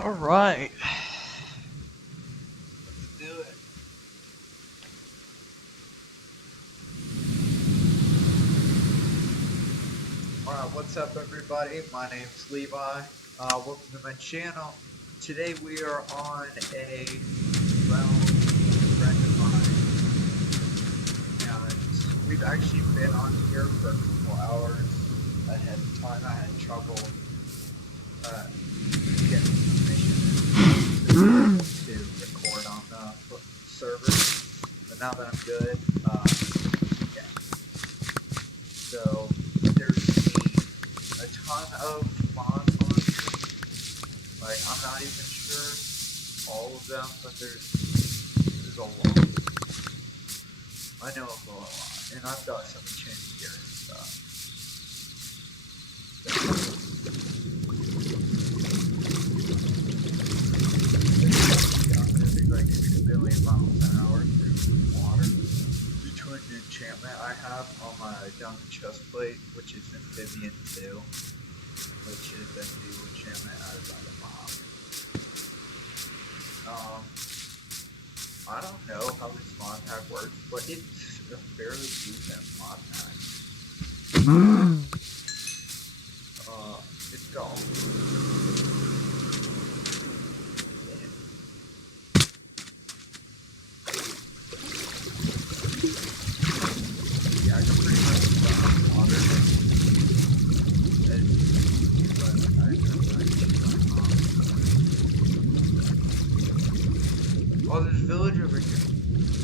Alright. Let's do it. Alright, what's up everybody? My name's Levi. Welcome to my channel. Today we are on a round with a friend of mine. And we've actually been on here for a couple hours ahead of time. I had trouble getting permission to record on the server. But now that I'm good, yeah. So there's a ton of mods on here. Like, I'm not even sure all of them, but there's a lot. I know of a lot, and I've got some change here and stuff. Moving like 6 billion miles an hour through water. Between the enchantment I have on my diamond chest plate, which is Amphibian 2, which is a new enchantment added by the mob. I don't know how this mod pack works, but it's a fairly decent mod pack. It's got yeah, I can pretty much run water. Oh, there's a village over here.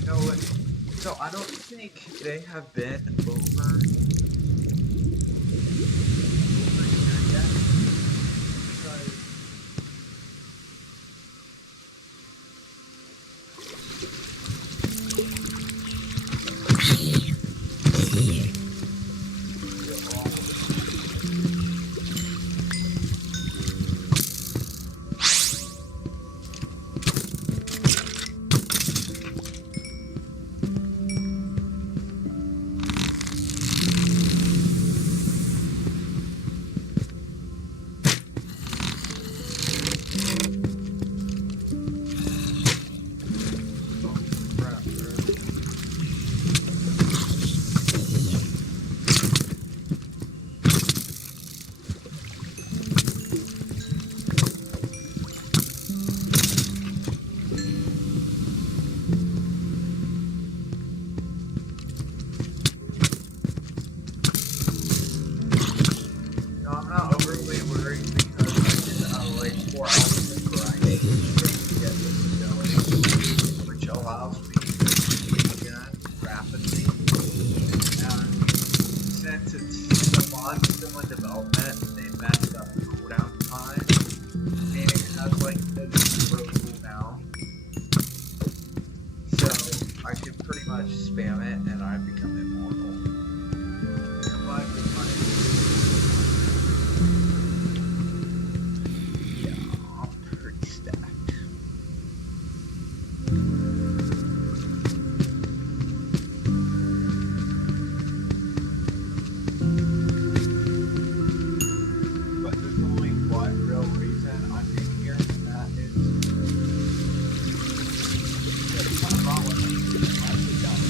No way. So I don't think they have been over here yet. Because no, I'm not overly worried because I did like 4 hours of grinding to get this ability, which allows me to speed again rapidly. And since the mod's still in development, they messed up the cooldown time, meaning it has like a zero cooldown. So I can pretty much spam it and I become immortal. Combined with my pretty stacked. But there's only one real reason I'm in here, and that is there's kind of wrong with me. I actually don't.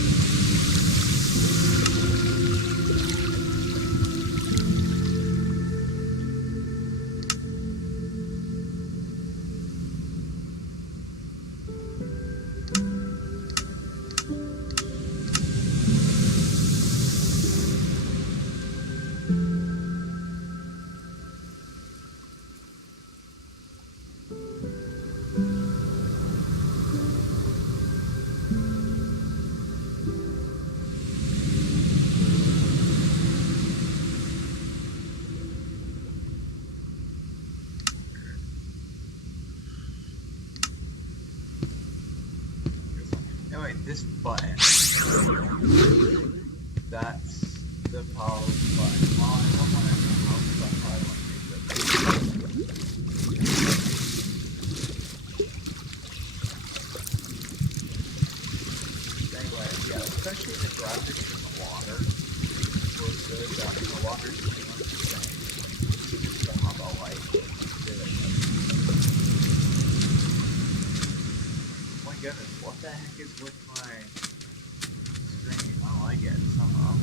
Anyway, this button, that's the power button. Well, I don't want to know how to I want to use it. Anyway, yeah, especially the graphics in the water was good. The water's pretty much the same. So how about like goodness, what the heck is with my screen? I don't like it somehow.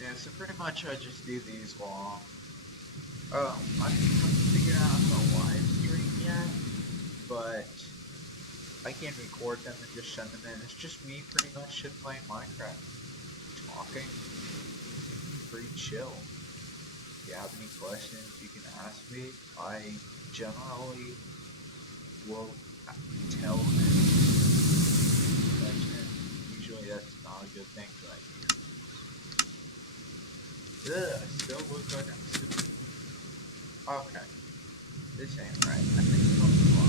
Yeah, so pretty much I just do these while I haven't figured out how to live stream yet, but I can record them and just send them in. It's just me pretty much just playing Minecraft, talking, pretty chill. If you have any questions, you can ask me. I generally will tell them. Usually that's not a good thing, but ugh, I still look like I'm super. Okay. This ain't right. I think something's wrong.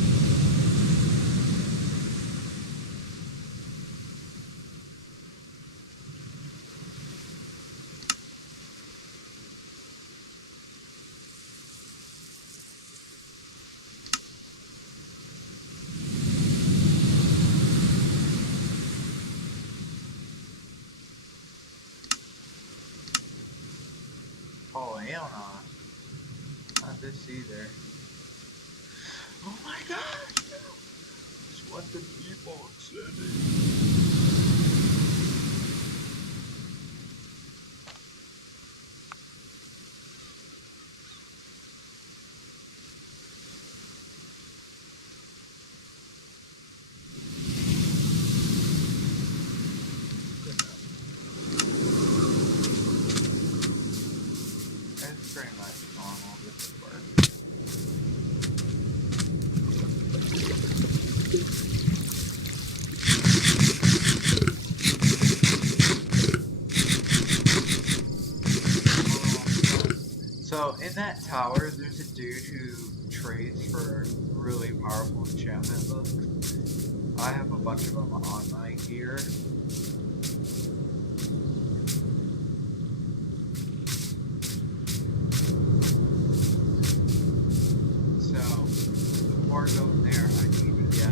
Oh, hell no. Not this either. Oh my gosh! It's what the people said. It's pretty much normal. This is work. So in that tower, there's a dude who trades for really powerful enchantment books. I have a bunch of them on my gear. So before going there, I need to get.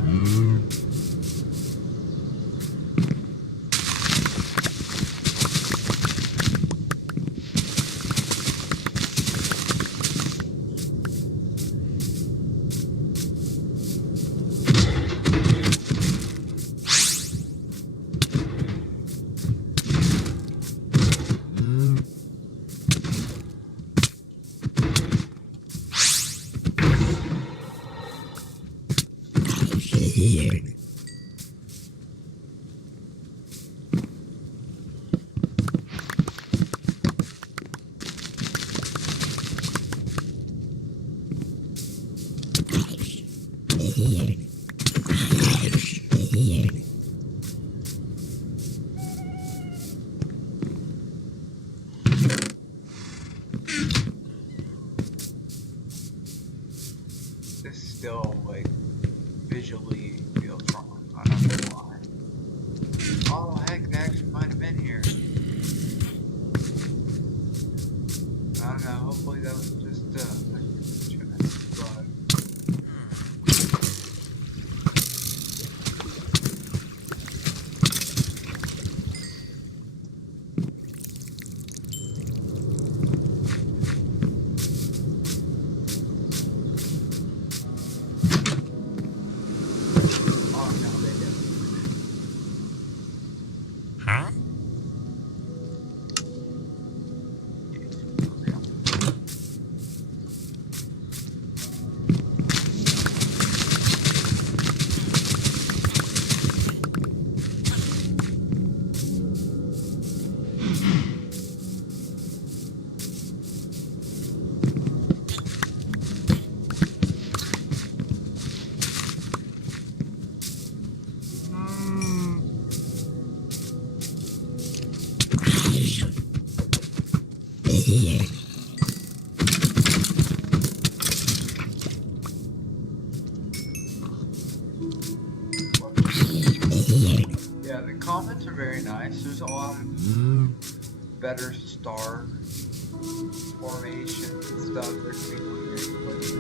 This still like visually feels wrong. I don't know why. Oh heck, they actually might have been here. I don't know. Hopefully that was just are very nice. There's a lot of better star formations and stuff. There's people very close.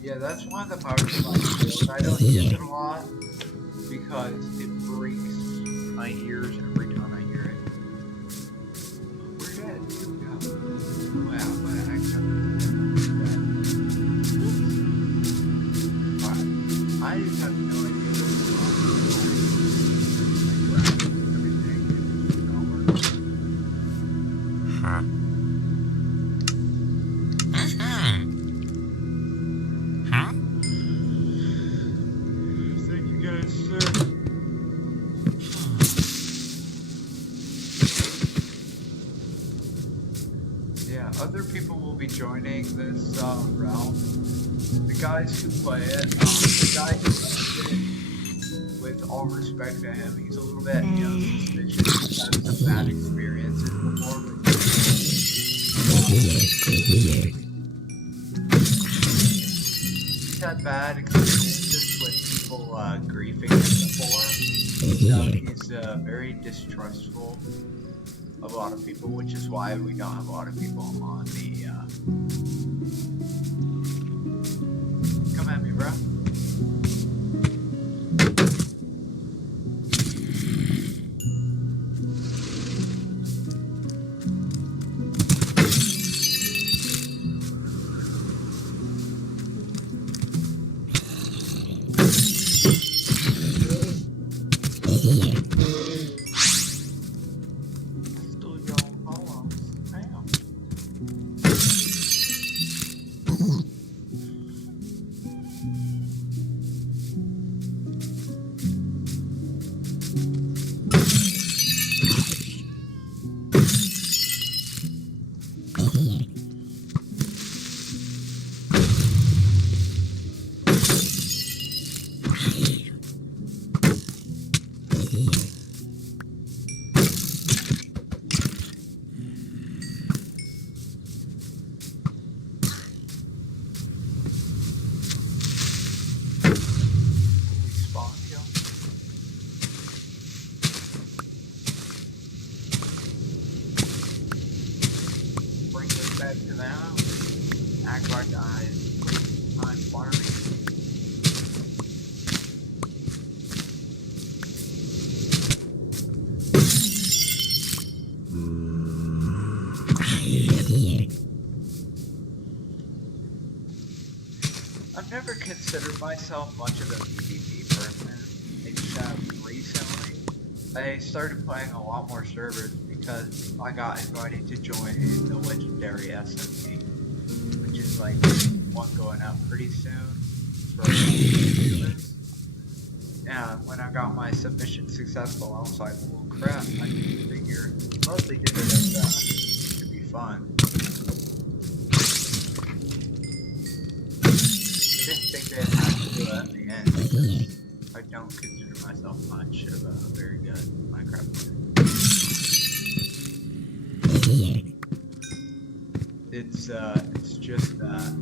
Yeah, that's one of the powers of my shield. I don't use it a lot because it breaks my ears every time I hear it. Where did you go? Wow, what the heck happened? I just have no idea what's wrong with my graphics and everything. It's not working. Thank you guys, sir. Yeah, other people will be joining this realm. The guys who play it, the guy who owns it, with all respect to him, he's a little bit, suspicious. He's had some bad experiences before with he's had bad experiences with people griefing him before. So he's very distrustful of a lot of people, which is why we don't have a lot of people on the come at me, bro. Still your poems. Damn. Spawn kill. Bring this back to them. Act like I'm farming. I've never considered myself much of a PvP person, except recently. I started playing a lot more servers because I got invited to join the legendary SMP, which is like one going out pretty soon for YouTubers. And when I got my submission successful, I was like, well crap, I figure mostly did it as to be fun. I didn't think they had to do it at the end because I don't consider myself much of a very good Minecraft player. It's just that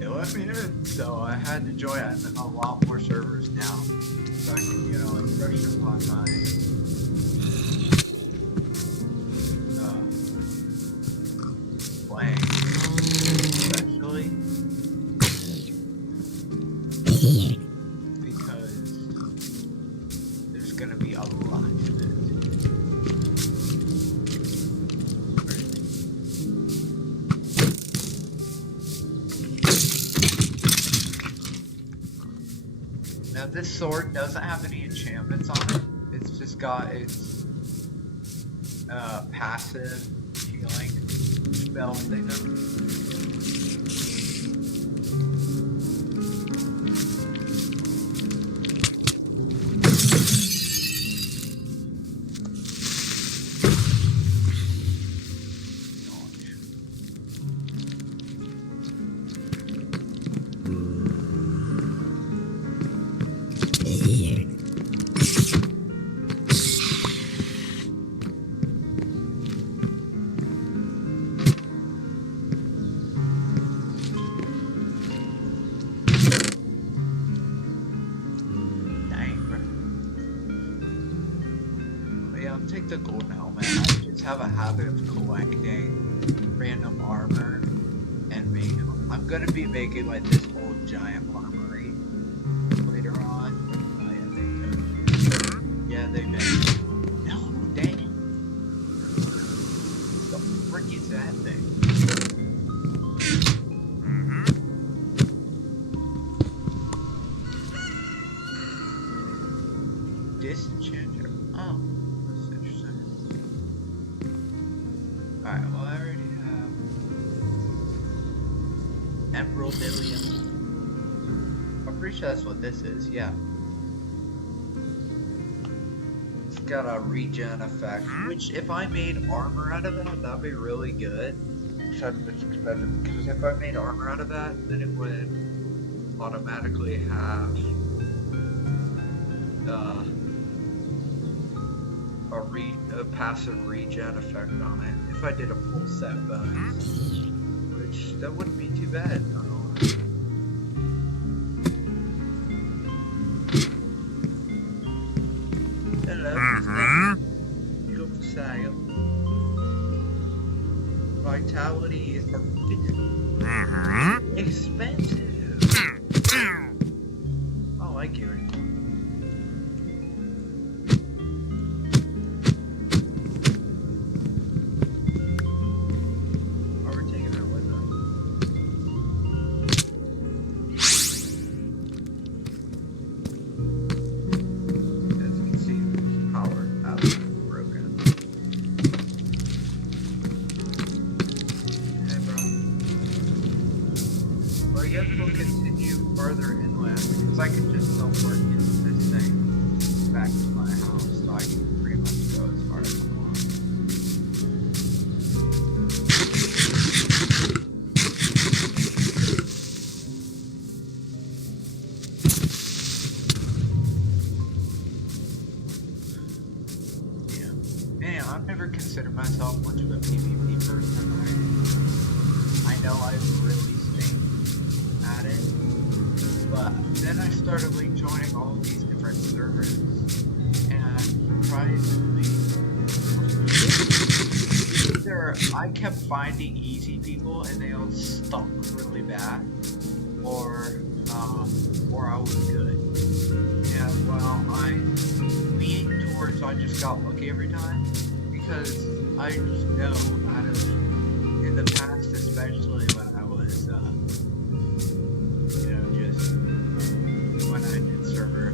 they let me in, so I had to join a lot more servers now, so I can, like brush up on my playing, especially. Because there's gonna be a lot of it. Now this sword doesn't have any enchantments on it. It's just got its passive healing spell thing. take the golden helmet. I just have a habit of collecting random armor and make them. I'm gonna be making like this old giant armory later on. Oh yeah, they took. Yeah, they made. No, dang it. The frick is that thing? Disenchanter. Oh, that's interesting. Alright, well I already have Emeraldillium. I'm pretty sure that's what this is, yeah. It's got a regen effect, which if I made armor out of that, that'd be really good. Except it's expensive, because if I made armor out of that, then it would automatically have a passive regen effect on it. If I did a full set bonus, which that wouldn't be too bad. Hello, go for sale. Vitality is expensive. I like you. I've never considered myself much of a PvP person. I know I really stink at it, but then I started like joining all of these different servers, and surprisingly, either I kept finding easy people and they all stunk really bad, or I was good. And well, I lean towards I just got lucky every time. Because I just know out of, in the past, especially when I was, just when I did server,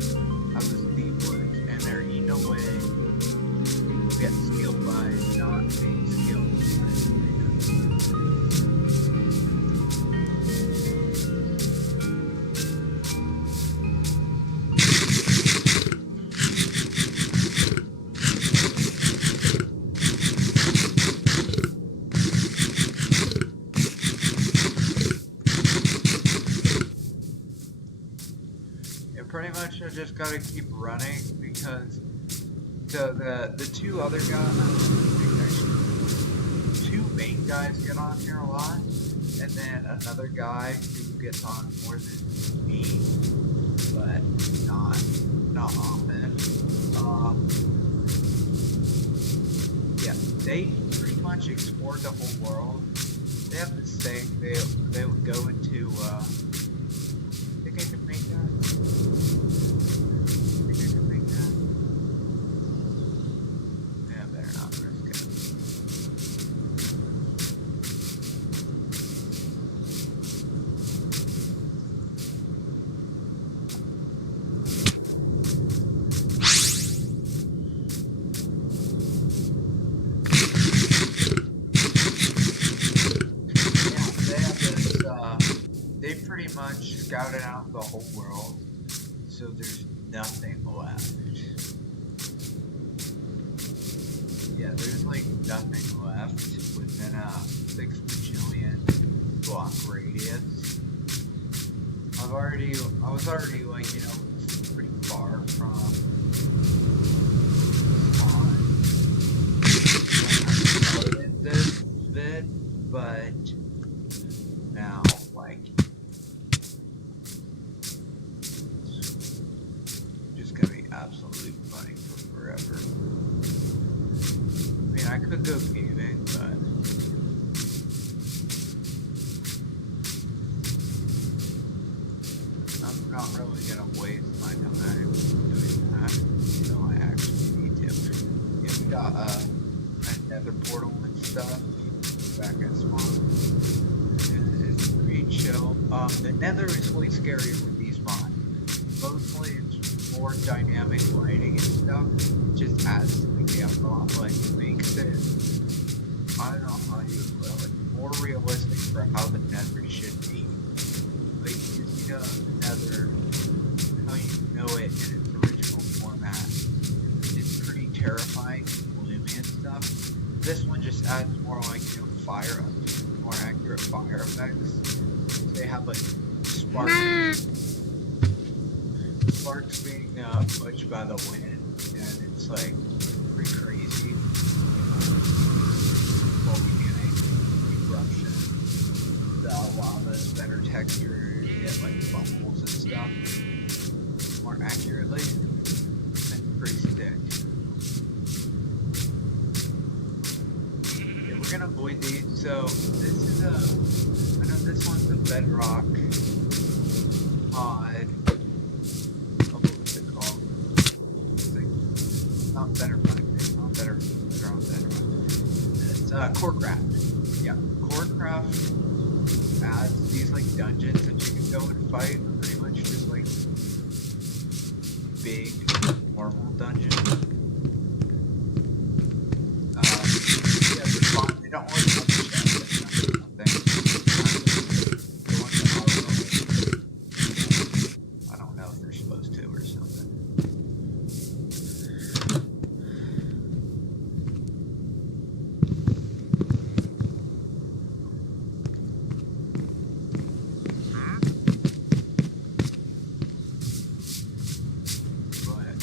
I was the worst, and there ain't no way people get skilled by not being skilled. Pretty much I just gotta keep running because the two other guys, two main guys get on here a lot, and then another guy who gets on more than me, but not often. Yeah, they pretty much explored the whole world. They have this thing, they would go into I think I can make that. Yeah, better not risk it. Yeah, they have this, they pretty much scouted out the whole world, so there's nothing left. Yeah, there's like nothing left within a 6 bajillion block radius. I was already like, pretty far from spawn when I started this vid, but now, like, just gonna be absolutely funny for forever. leaving, but I'm not really gonna waste my time doing that until I actually need to. Yeah, we got another portal and stuff back at spawn. It's pretty chill. The Nether is way scarier with these mods. Mostly it's more dynamic lighting and stuff. It just adds to the game a lot. Like, makes it, I don't know how you would put it, more realistic for how the Nether should be. Like, you know, the Nether, how you know it in its original format, it's pretty terrifying and gloomy and stuff. This one just adds more like, you know, more accurate fire effects. They have like sparks being pushed by the wind, and it's like pretty crazy. Volcanic eruption. The lava's better textured, you get like bubbles and stuff more accurately. And pretty sick. Yeah, we're gonna avoid these. So this is I know this one's a bedrock mod. What's it called? It's like, not bedrock, not bedrock. It's Corecraft. Yeah, Corecraft adds these like dungeons that you can go and fight. Pretty much just like big normal dungeons. Yeah, they're fun. They don't always have the chests and nothing. The ones that are really, I don't know if they're supposed to or something. But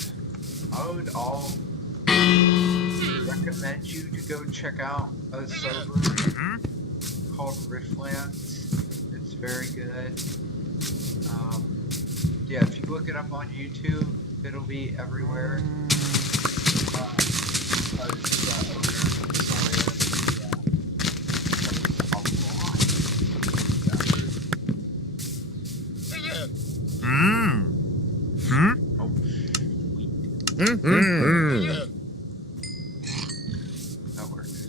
I would all recommend you to go check out a server called Riftlands. It's very good. Yeah, if you look it up on YouTube, it'll be everywhere. That works.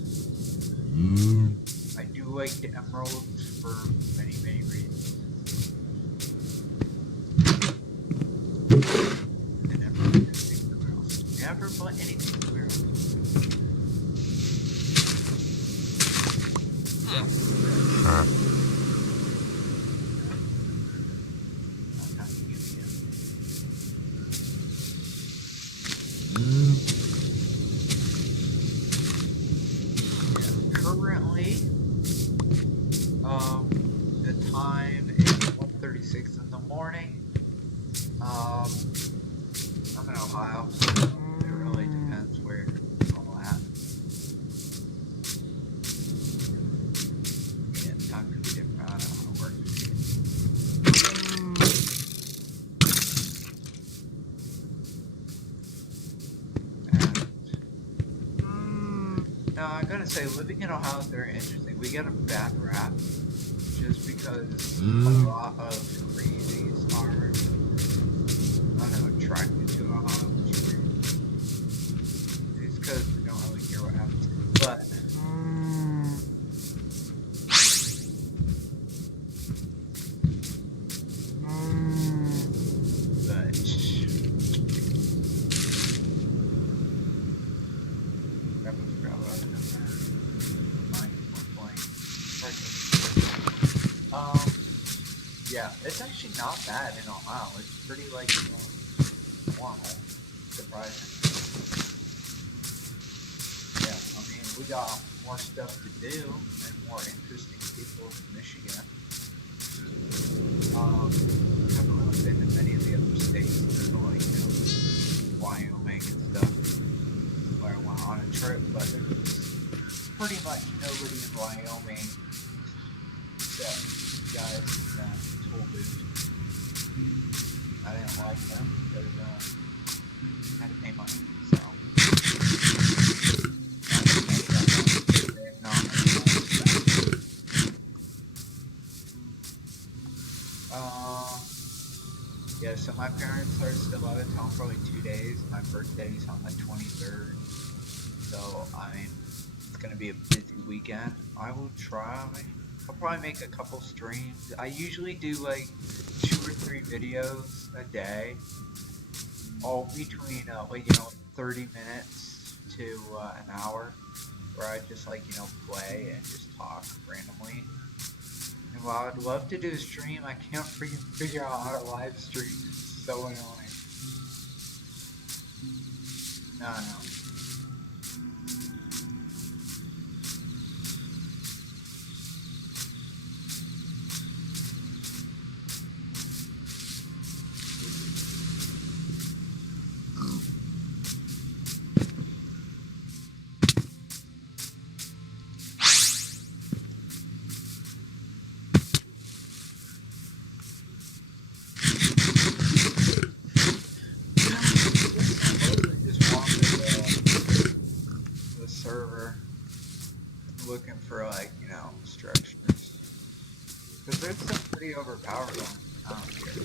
I do like the emeralds for many, many reasons. And never put anything in the ground. Never put anything in the ground. Currently, the time is 1:36 in the morning. I'm in Ohio, so it really depends where you're all at. Yeah, time could be different. I don't know how it works. Now, I gotta say, living in Ohio is very interesting. We get a bad rap just because a lot of crazies are, I don't know, attracted to Ohio. It's because we don't really hear what happens. But yeah, it's actually not bad in Ohio. It's pretty like normal, surprising. Yeah, I mean, we got more stuff to do and more interesting people in Michigan. Haven't really been to many of the other states that are like, you know, Wyoming and stuff, where I went on a trip, but there's pretty much nobody in Wyoming except guys that told me I didn't like them because I had to pay money, so So my parents are still out of town for like 2 days. My birthday's on the 23rd. So, I mean, it's gonna be a busy weekend. I will try. I'll probably make a couple streams. I usually do like 2 or 3 videos a day, all between like 30 minutes to an hour, where I just like play and just talk randomly. And while I'd love to do a stream, I can't freaking figure out how to live stream. It's so annoying. No, no. Just walking the server, looking for like structures, because there's some pretty overpowered ones out here.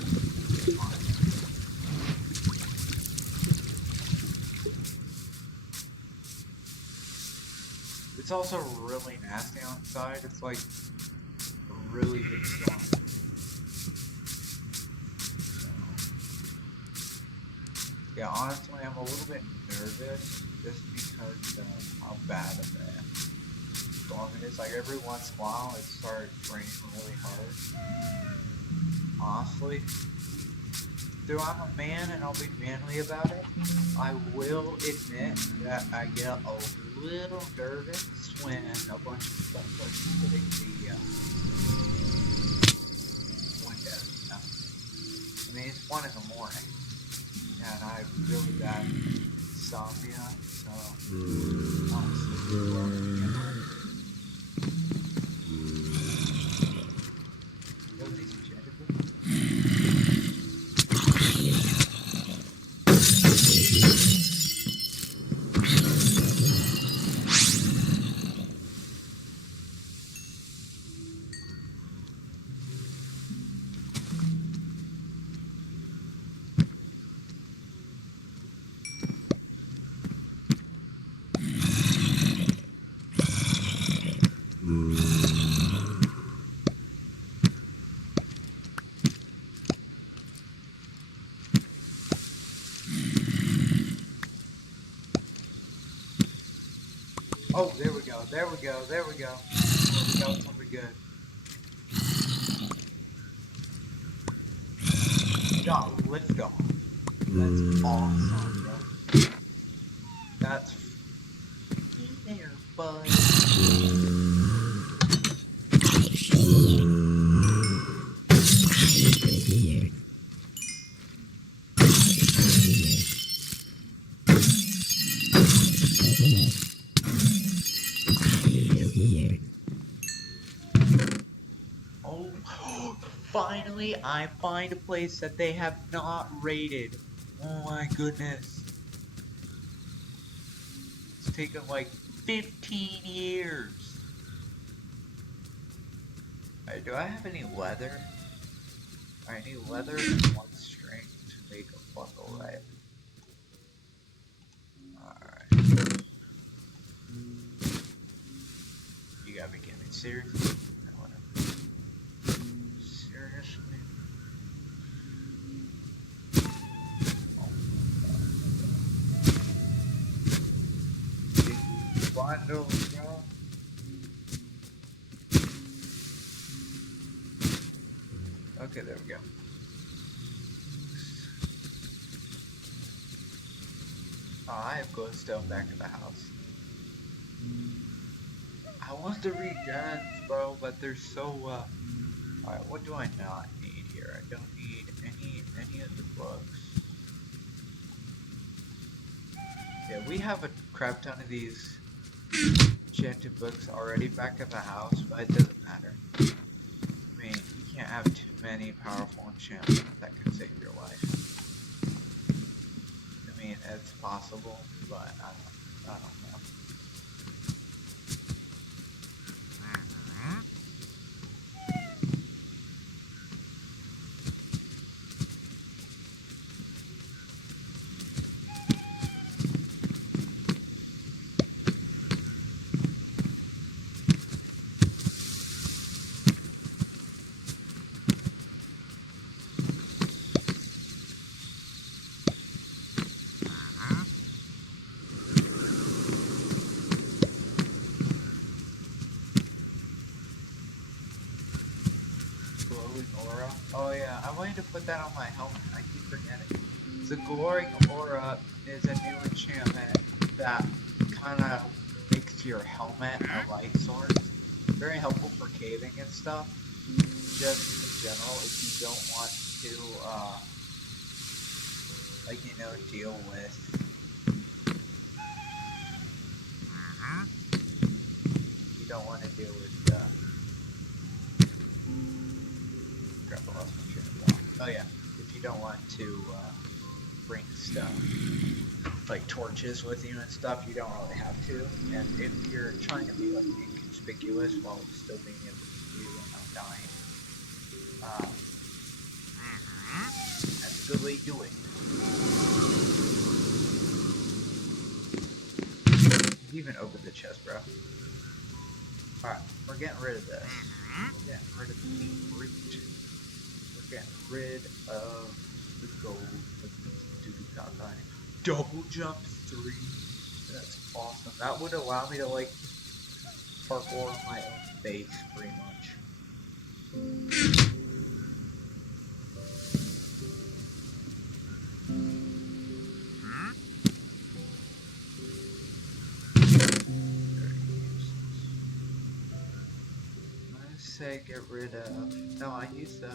It's also really nasty outside. It's like a really big storm. So, yeah, honestly, I'm a little bit nervous just because of how bad of a storm it is. Like every once in a while, it starts raining really hard. Honestly, though I'm a man and I'll be manly about it, I will admit that I get a little nervous when a bunch of stuff starts hitting the window. I mean, it's 1 in the morning, and I have really bad insomnia, so honestly, these Oh, there we go, there we go, there we go. That was something good. Got liftoff. That's awesome, bro. That's there, bud. Oh, finally, I find a place that they have not raided. Oh my goodness. It's taken like 15 years. Alright, do I have any leather? I need leather and 1 string to make a buckle, right? Alright. You gotta be kidding me. Seriously? No, whatever. Seriously? Oh my god. Bundles, bro. Okay, there we go. Oh, I have glowstone back at the house. I want to read gens, bro, but they're so, Alright, what do I not need here? I don't need any of the books. Yeah, we have a crap ton of these enchanted books already back at the house, but it doesn't matter. I mean, you can't have too many powerful enchantments that can save your life. I mean, it's possible, but I don't know. glowing aura. Oh yeah, I wanted to put that on my helmet. I keep forgetting. The glowing aura is a new enchantment that kind of makes your helmet a light source. Very helpful for caving and stuff. Just in general, if you don't want to, like, you know, deal with. You don't want to deal with. Crap, I lost my train of thought. Oh yeah, if you don't want to bring stuff like torches with you and stuff, you don't really have to. And if you're trying to be like inconspicuous while still being able to view without dying, that's a good way to do it. You even open the chest, bro. Alright, we're getting rid of this. We're getting rid of the meat root. We're getting rid of the gold of these doo-doo cockeye. Double jump 3. That's awesome. That would allow me to like parkour on my own base pretty much. I say get rid of. No, I used to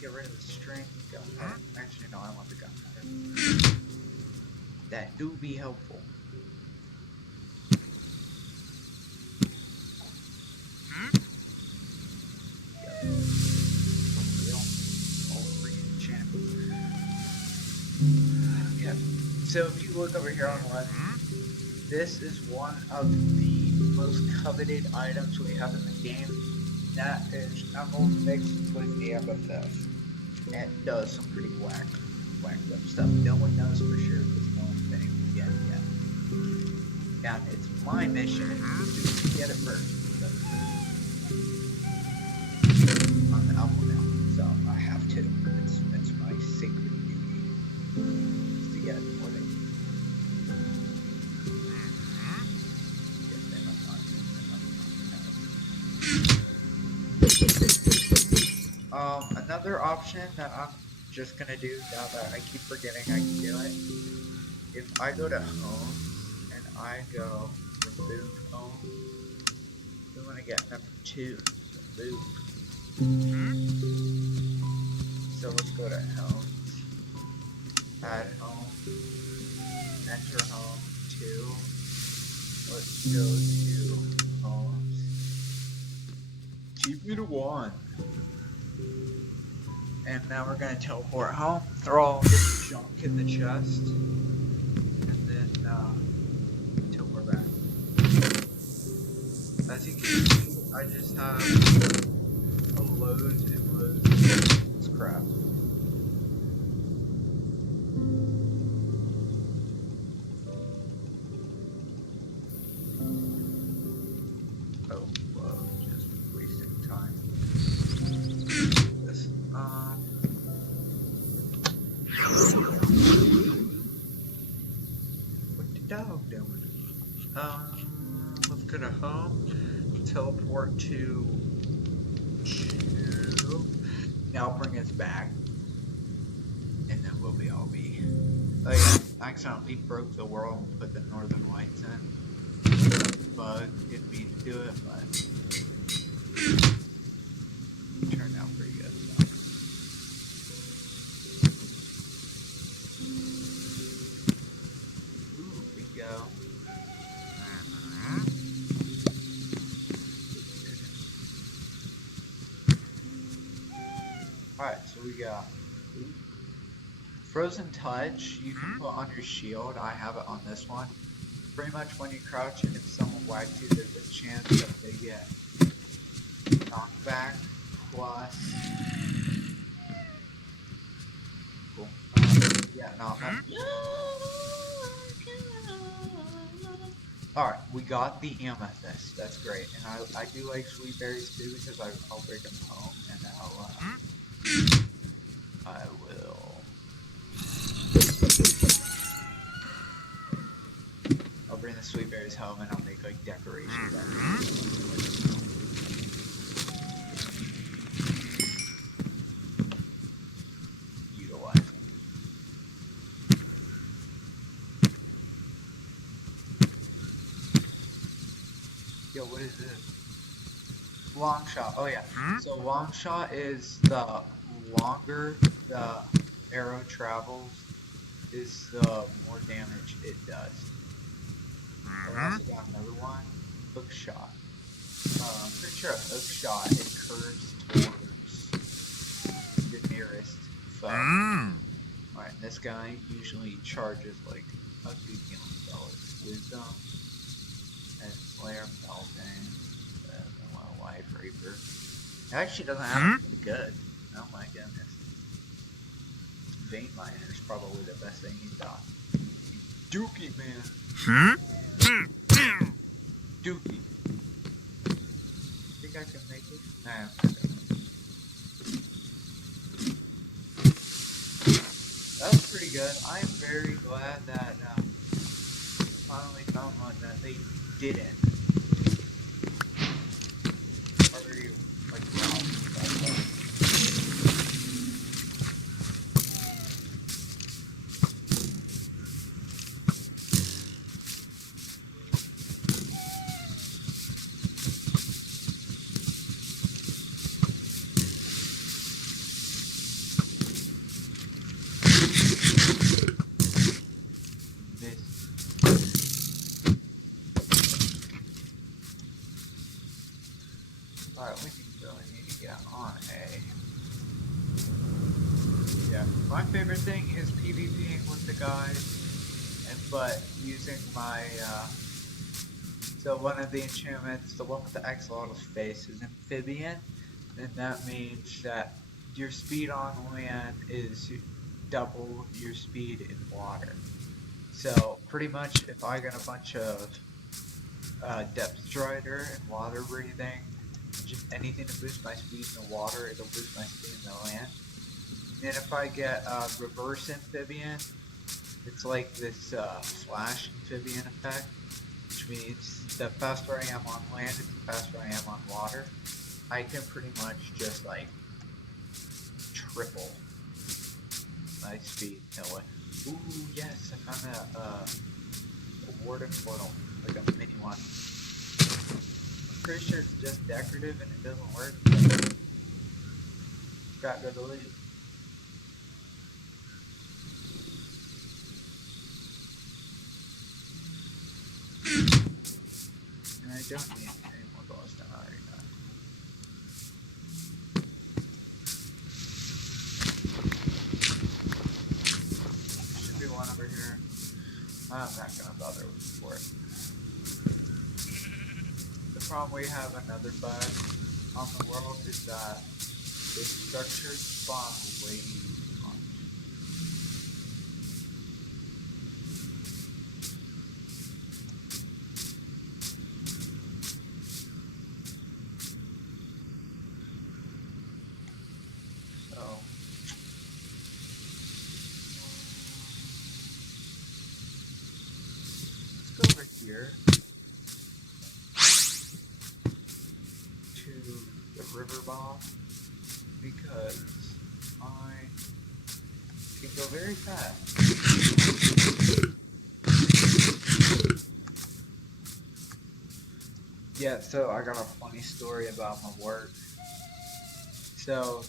get rid of the string gunpowder. Actually, no, I want the gunpowder. That do be helpful. Yeah. So if you look over here on the left, this is one of the most coveted items we have in the game. That is emerald mixed with amethyst. And it does some pretty whacked up stuff. No one knows for sure because no one's been able to get it yet. And it's my mission to get it first. On the apple now, so I have to. It's my sacred duty to get it before they do. Another option that I'm just gonna do now that I keep forgetting I can do it. If I go to home and I go remove home, we want to get number 2, remove. So let's go to homes, add home, enter home 2. Let's go to homes, Pt.1. And now we're going to teleport home, throw all this junk in the chest, and then until we're back. As you can see, I just have loads and loads of this crap. Oh, whoa, just wasting time. This, what the dog doing? Let's go to home, teleport to 2. Now bring us back, and then we'll all be. Oh yeah, I accidentally broke the world and put the northern lights in. Bug didn't mean to do it, but it turned out pretty good. So. Ooh, we go. Alright, so we got Frozen Touch. You can put on your shield. I have it on this one. Pretty much when you crouch and if someone whacks you, there's a chance that they get knockback plus. Cool. Yeah, knockback. Alright, we got the amethyst. That's great. And I do like sweet berries too because I'll bring them home and I will. I'll bring the sweet berries home and I'll make like decorations. what is this? Long shot. Oh yeah. So long shot is the longer the arrow travels, is the more damage it does. I also got another one, hook shot. I'm pretty sure a hook shot it curves towards the nearest foe. Alright, this guy usually charges like a good healing spell. It's Wisdom and Slayer Melting and a Life Reaper. It actually doesn't have anything good. Oh my goodness. Vein Miner is probably the best thing he's got. Dookie, man. Dookie. Think I can make it? Nah, I'm not gonna. That was pretty good. I am very glad that finally found one that they didn't. Already like robbed. Alright, we really need to get on a... Yeah, my favorite thing is PvPing with the guys, but using my, so one of the enchantments, the one with the axolotl face, is amphibian, and that means that your speed on land is double your speed in water. So pretty much if I get a bunch of depth strider and water breathing, just anything to boost my speed in the water, it'll boost my speed in the land. And if I get reverse amphibian, it's like this flash amphibian effect, which means the faster I am on land, the faster I am on water. I can pretty much just like triple my speed. No way. Ooh, yes, I found a warden portal, like a mini one. I'm pretty sure it's just decorative and it doesn't work. Got good loot. And I don't need any more balls than I already got. Should be one over here. I'm not gonna bother for it. The problem we have another bug on the world is that this structure spawns way too much. So let's go over here to the river bomb because I can go very fast. Yeah, so I got a funny story about my work. So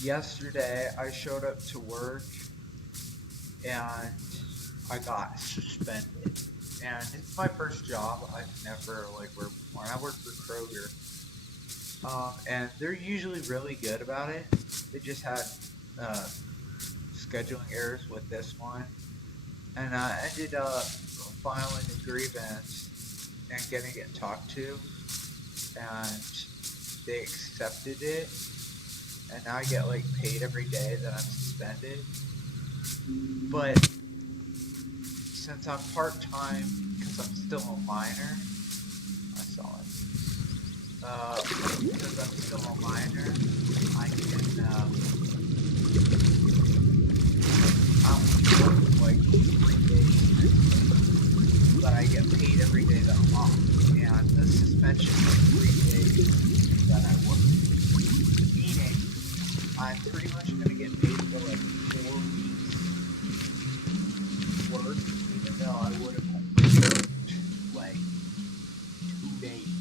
yesterday I showed up to work and I got suspended. And it's my first job. I've never like worked before. I work for Kroger. And they're usually really good about it. They just had scheduling errors with this one. And I ended up filing a grievance and getting it talked to. And they accepted it. And now I get like paid every day that I'm suspended. But since I'm part-time, because I'm still a minor, I saw it. Because I'm still a minor, I can, I don't work like 3 days, but I get paid every day that I'm off, and the suspension is 3 days that I work. Meaning, I'm pretty much going to get paid for like 4 weeks work, even though I would have only worked like 2 days.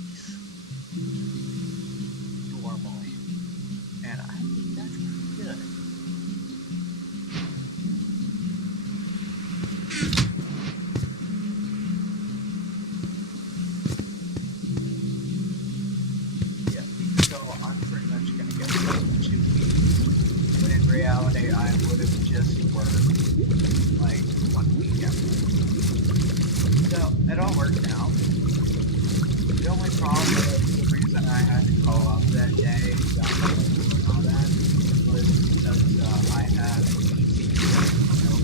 just work like 1 week after. So it all worked out. The only problem was the reason I had to call off that day got and all that was because I had an ECU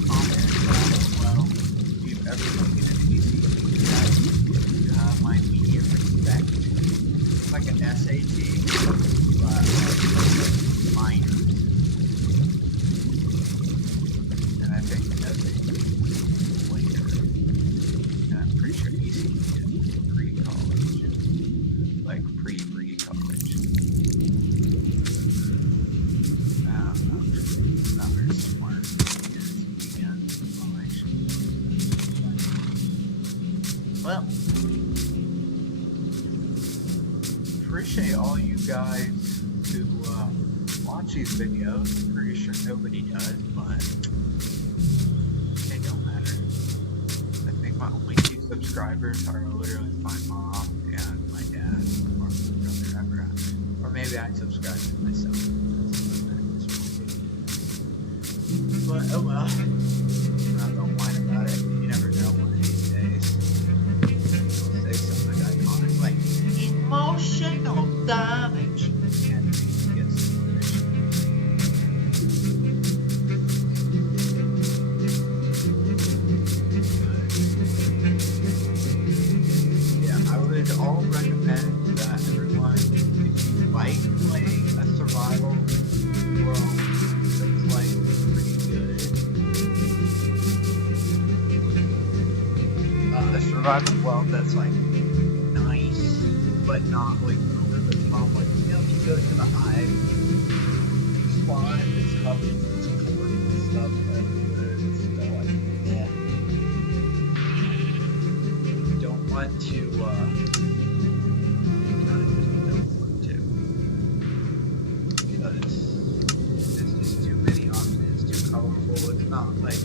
comment about, well, if you've ever taken an ECU test, you have my immediate respect. It's like an SAT, but like minor. And I think the SAT is later. And I'm pretty sure ECU is pre-college. Like pre-college. I don't know. Not very smart. Well, appreciate all you guys who watch these videos. I'm pretty sure nobody does, but it don't matter. I think my only 2 subscribers are literally my mom and my dad, or my brother, or maybe I subscribe to myself. But oh well, don't whine about it. You never know one of these days. I'll say something iconic like emotional damage. And it gets yeah, I would all recommend that everyone, if you like playing a survival world that's like pretty good, a survival world that's like nice, but not like over the top. Like, you know, if you go to the hive, you spawn, it's covered with stuff, but it's still like, yeah. You don't want to, you don't want to, because there's just too many options, it's too colorful. It's not like,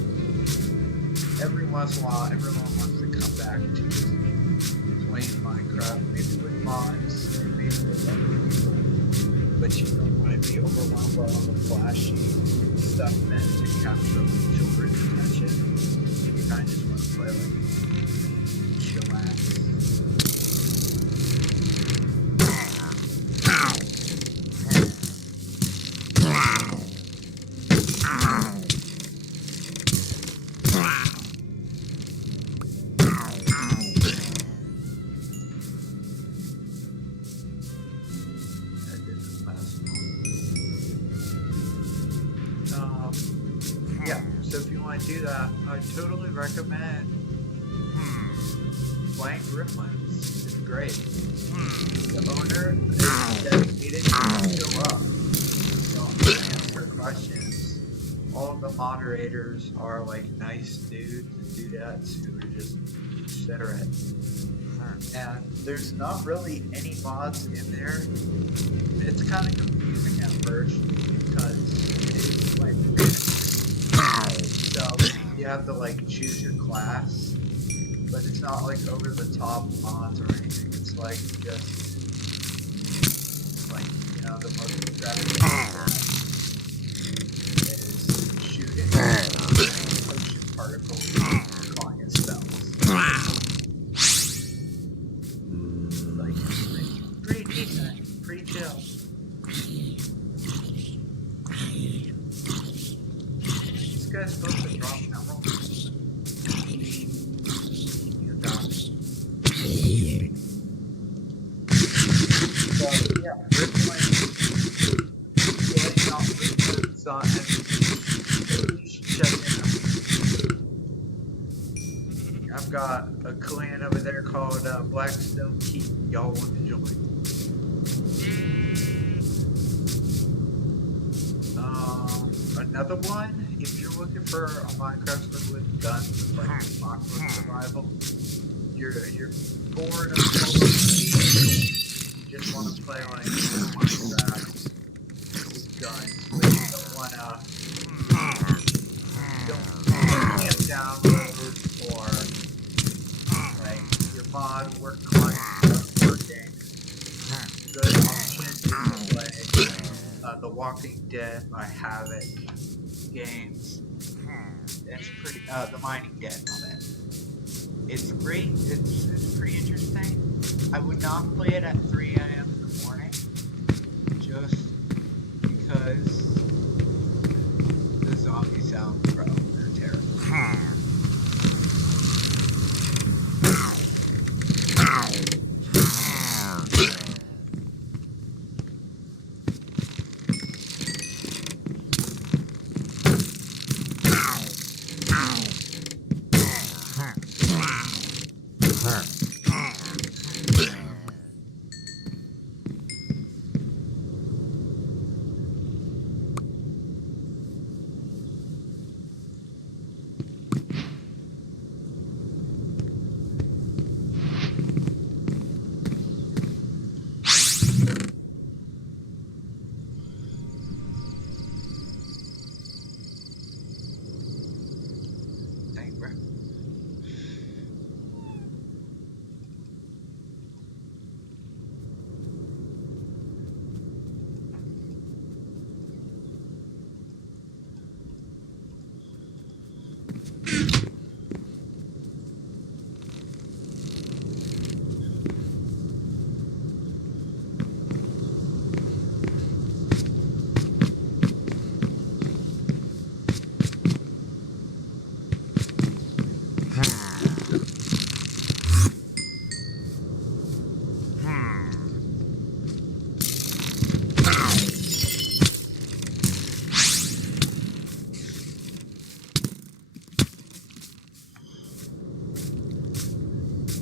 every once in a while, everyone wants to come back to just playing Minecraft, maybe with mods, or maybe with other people, but you don't want to be overwhelmed by all the flashy stuff meant to capture children's attention. You kind of just want to play like chillax. Yeah, so if you want to do that, I totally recommend playing Gremlins. It's great. The owner is dedicated to show up. Don't answer questions. All of the moderators are like nice dudes and dudettes who are just considerate. And there's not really any mods in there. It's kind of confusing at first because it is like so you have to like choose your class, but it's not like over the top mods or anything. It's like just like, you know, the most extravagant is shooting ocean particles and calling it spells. Like pretty decent, pretty chill. These guys supposed to drop that one. You're done. So yeah, playing off Rippling on everything. You should check it out. I've got a clan over there called Blackstone Keep. Y'all want to join? Another one, if you're looking for a Minecraft server with guns with like apocalypse survival, you're bored of Call of Duty, you just want to play like Minecraft with guns, but you don't want to get download or like your mod work client not working. Good option is to play The Walking Dead by Havoc games. It's pretty. The mining den of it. It's great. It's pretty interesting. I would not play it at 3 a.m. in the morning, just because the zombie sounds, bro, they're terrible. Dang, bro.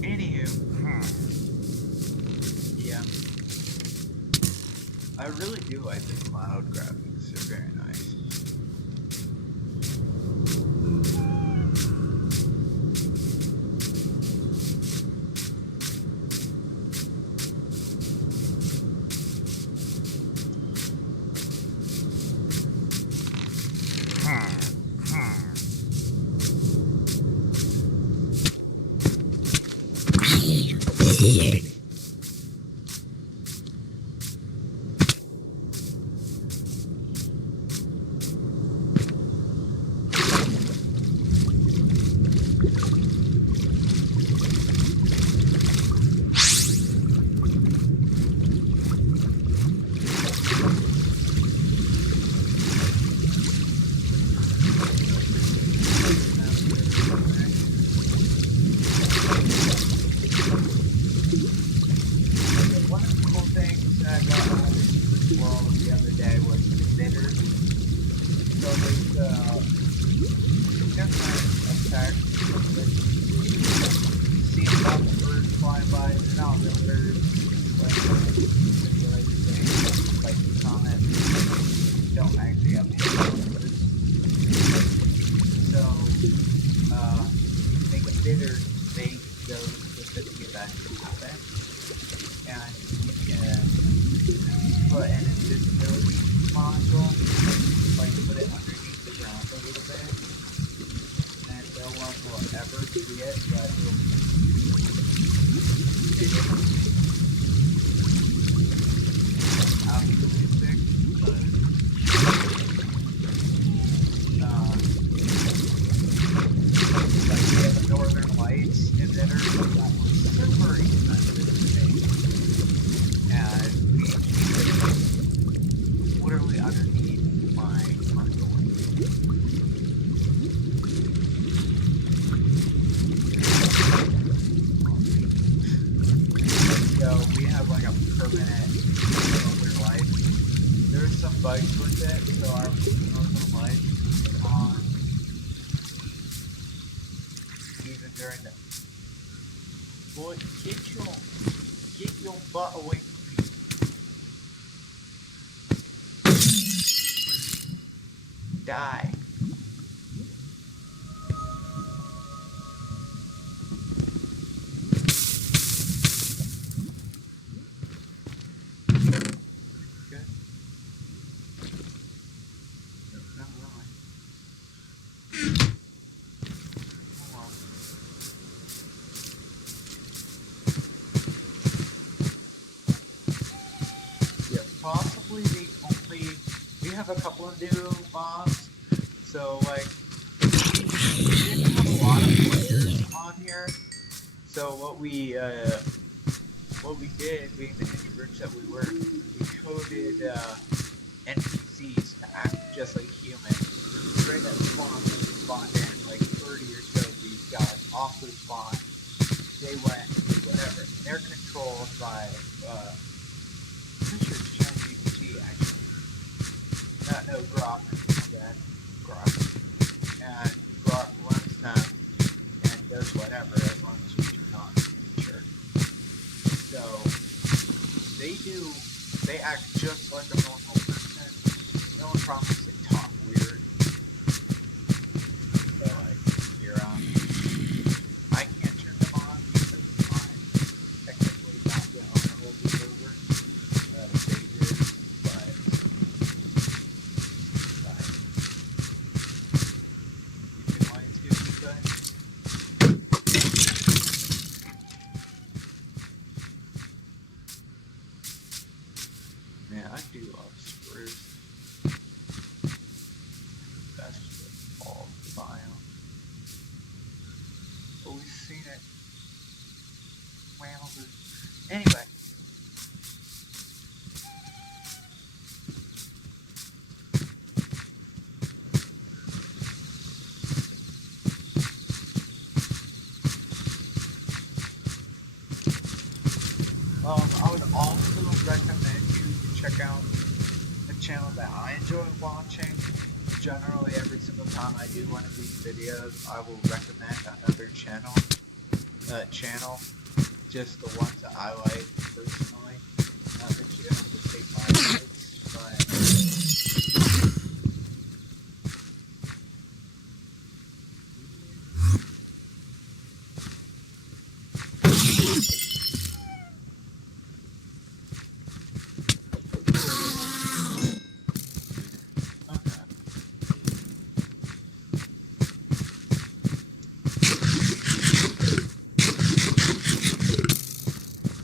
Anywho, yeah, I really do like the cloud graphics. They're very nice. One of the cool things that I got added to this world the other day was the bitters. So there's different effects that you see about the birds flying by. They're not real birds. It's like simulated things, like the comet. Don't actually have birds. So, make bitters make those specific events happen. And you can put an invisibility module, like put it underneath the ground a little bit, and no one will ever see it, but it'll absolutely sick, because like we have a Northern Lights emitter that was super expensive to make. And we keep it literally underneath my front door. So we have like a permanent northern light. There's some bugs with it, so our northern light is on even during the. Boy, get your butt away from me. Die. Good. Not really. Hold on. Yeah, possibly the only. We have a couple of new mobs, so like lot of players on here. So what we did, being the introverts that we were, we coded NPCs to act just like humans. Right at spawn, when we spawned in, like 30 or so of these guys off the spawn, they went and did whatever. And they're controlled by, pretty sure it's ChatGPT actually. No, Grok. Yeah, Grok. And Grok runs them and does whatever as long as you turn on the feature. So they act just like a normal person. The only problem is they talk weird. So like, I can't turn them on because I'm technically not the owner of the server. They do, but if you wanted to, you could. Man, I do love spruce. That's just all the biome. Always seen it. Well, anyway. I would also recommend you to check out a channel that I enjoy watching. Generally, every single time I do one of these videos, I will recommend another channel. Just the ones that I like personally. Not that you have to take my advice, but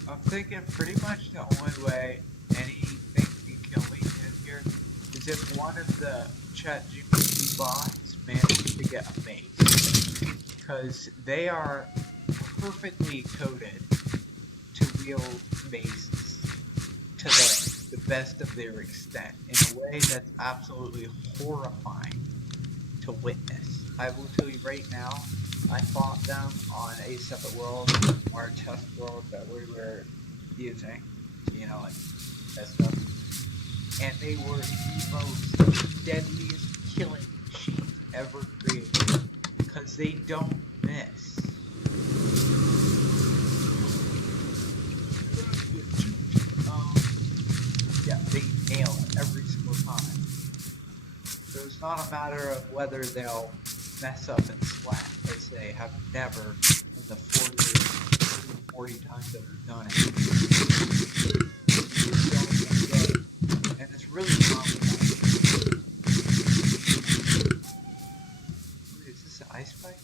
I'm thinking pretty much the only way anything can kill me in here is if one of the ChatGPT bots manages to get a mace. Because they are perfectly coded to wield maces to the best of their extent in a way that's absolutely horrifying to witness. I will tell you right now, I fought them on a separate world, our test world that we were using, like test stuff, and they were the most deadliest killing machines ever created because they don't miss. Yeah, they nail it every single time. So it's not a matter of whether they'll mess up and splat, as they have never in the 40 times that we've done it. And it's really complicated. Is this an ice pipe?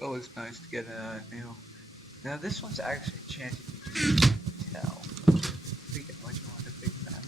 Always nice to get a new. Now this one's actually enchanted. You can tell. Speaking of which, I want to fix that.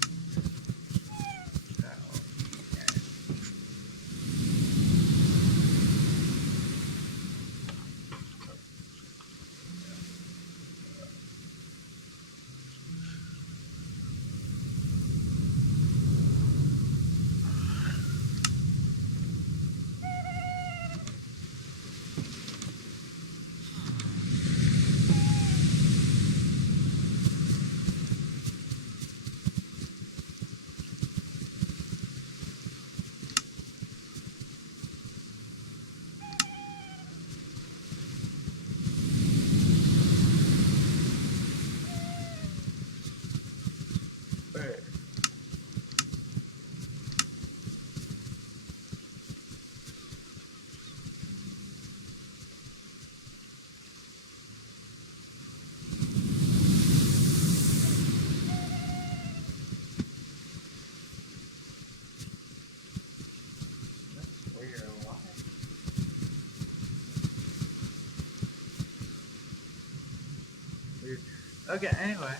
Weird. Okay, anyway.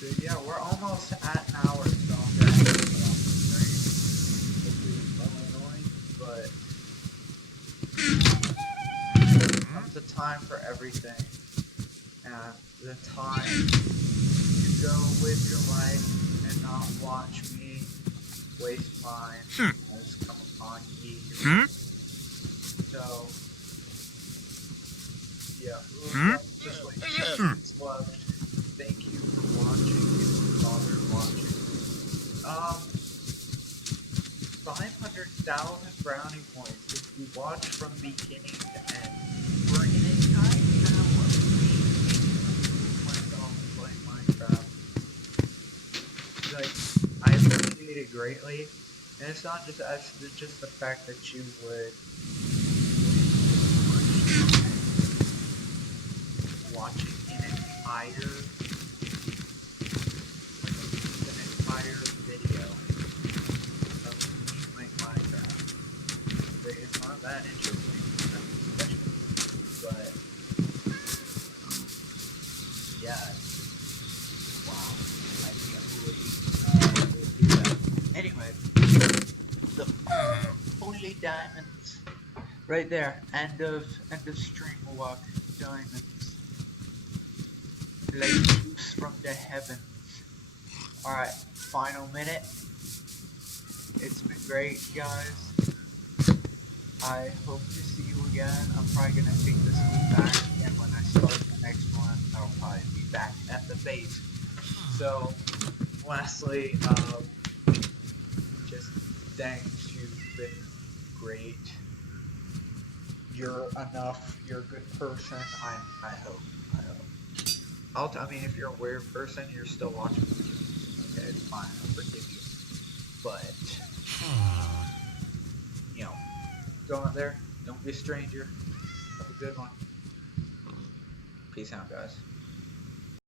So yeah, we're almost at an hour, so I'm gonna have to get off the screen. Hopefully it's not annoying, but there comes a time for everything. And the time to go live your life and not watch me waste mine has come upon you. So yeah, just like it's loved. Thank you for watching if you bothered watching. 500,000 brownie points if you watch from beginning to end. For an entire hour, myself playing Minecraft. Like, I appreciate it greatly, and it's not just us, it's just the fact that you would watching an entire video of me playing Minecraft. Like, it's not that interesting, nothing special, but yeah, it's just, wow, I can't believe I would do that. Anyway, the only diamonds right there, end of stream walk, diamonds, like juice from the heavens. Alright, final minute. It's been great, guys. I hope to see you again. I'm probably gonna take this one back, and when I start the next one, I'll probably be back at the base. So, lastly, just thanks. You've been great. You're enough. You're a good person. I hope. I mean, if you're a weird person, you're still watching my videos. Okay, it's fine. I'll forgive you. But, you know, go out there. Don't be a stranger. Have a good one. Peace out, guys.